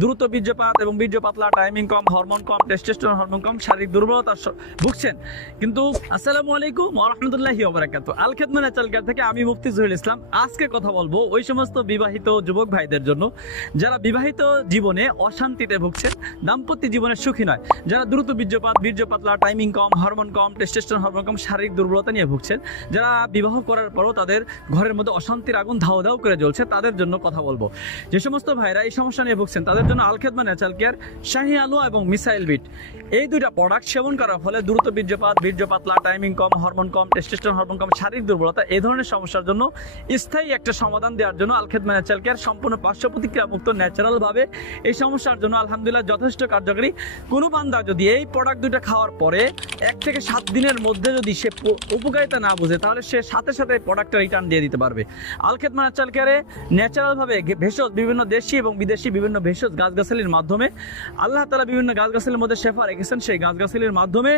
দ্রুত বীর্যপাত এবং বীর্য পাতলা, টাইমিং কম, হরমোন কম, টেস্টোস্টেরন হরমোন কম, শারীরিক দুর্বলতা ভুগছেন কিন্তু আসসালামু আলাইকুম ওয়া রাহমাতুল্লাহি ওয়া বারাকাতুহু। আল খিদমা ন্যাচারাল কেয়ার থেকে আমি মুফতি জহিরুল ইসলাম। আজকে কথা বলবো ওই সমস্ত বিবাহিত যুবক ভাইদের জন্য যারা বিবাহিত জীবনে অশান্তিতে ভুগছেন, দাম্পত্য জীবনে সুখী নয়, যারা দ্রুত বীর্যপাত, বীর্য পাতলা, টাইমিং কম, হরমোন কম, টেস্টোস্টেরন হরমোন কম, শারীরিক দুর্বলতা নিয়ে ভুগছেন, যারা বিবাহ করার পরও তাদের ঘরের মধ্যে অশান্তির আগুন ধাও ধাও করে জ্বলছে, তাদের জন্য কথা বলবো। যে সমস্ত ভাইরা এই সমস্যা নিয়ে ভুগছেন তাদের জন্য আল খিদমা ন্যাচারাল কেয়ার শাহী আলো এবং মিসাইল বিট এই দুইটা প্রোডাক্ট সেবন করার ফলে দ্রুত বীর্যপাত, বীর্য পাতলা, টাইমিং কম, হরমোন কম, টেস্টোস্টেরন হরমোন কম, শারীরিক দুর্বলতা এই ধরনের সমস্যার জন্য স্থায়ী একটা সমাধান দেওয়ার জন্য আল খিদমা ন্যাচারাল কেয়ার সম্পূর্ণ পার্শ্ব প্রতিক্রিয়া মুক্ত ন্যাচারাল ভাবে এই সমস্যার জন্য আলহামদুলিল্লাহ যথেষ্ট কার্যকরী। কোনো বান্দা যদি এই প্রোডাক্ট দুইটা খাওয়ার পরে 1 থেকে 7 দিনের মধ্যে যদি সে উপকারিতা না বুঝে তাহলে সে সাথে সাথে প্রোডাক্টটা রিটার্ন দিয়ে দিতে পারবে। আল খিদমা ন্যাচারাল কেয়ারে ন্যাচারাল ভাবে ভেষজ বিভিন্ন দেশি এবং বিদেশি বিভিন্ন ভেষজ গাছগাছালির মাধ্যমে আল্লাহ তাআলা বিভিন্ন গাছগাছালির মধ্যে শেফা রেখেছেন, সেই গাছগাছালির মাধ্যমে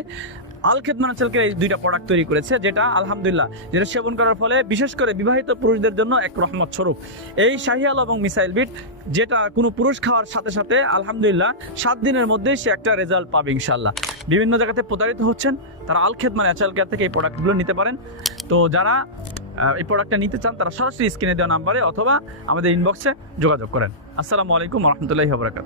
আল খিদমা ন্যাচারাল কেয়ার এই দুইটা প্রোডাক্ট তৈরি করেছে, যেটা আলহামদুলিল্লাহ যেটা সেবন করার ফলে বিশেষ করে বিবাহিত পুরুষদের জন্য এক রহমত স্বরূপ। এই শাহী আলো এবং মিসাইল বিট যেটা কোনো পুরুষ খাওয়ার সাথে সাথে আলহামদুলিল্লাহ 7 দিনের মধ্যেই সে একটা রেজাল্ট পাবে ইনশাআল্লাহ। বিভিন্ন জায়গাতে প্রতারিত হচ্ছেন তারা আল খিদমা ন্যাচারাল কেয়ার থেকে এই প্রোডাক্টগুলো নিতে পারেন। তো যারা এই প্রোডাক্টটা নিতে চান তারা সরাসরি স্ক্রিনে দেওয়া নাম্বারে অথবা আমাদের ইনবক্সে যোগাযোগ করেন। আসসালামু আলাইকুম ওয়া রাহমাতুল্লাহি ওয়া বারাকাতুহু।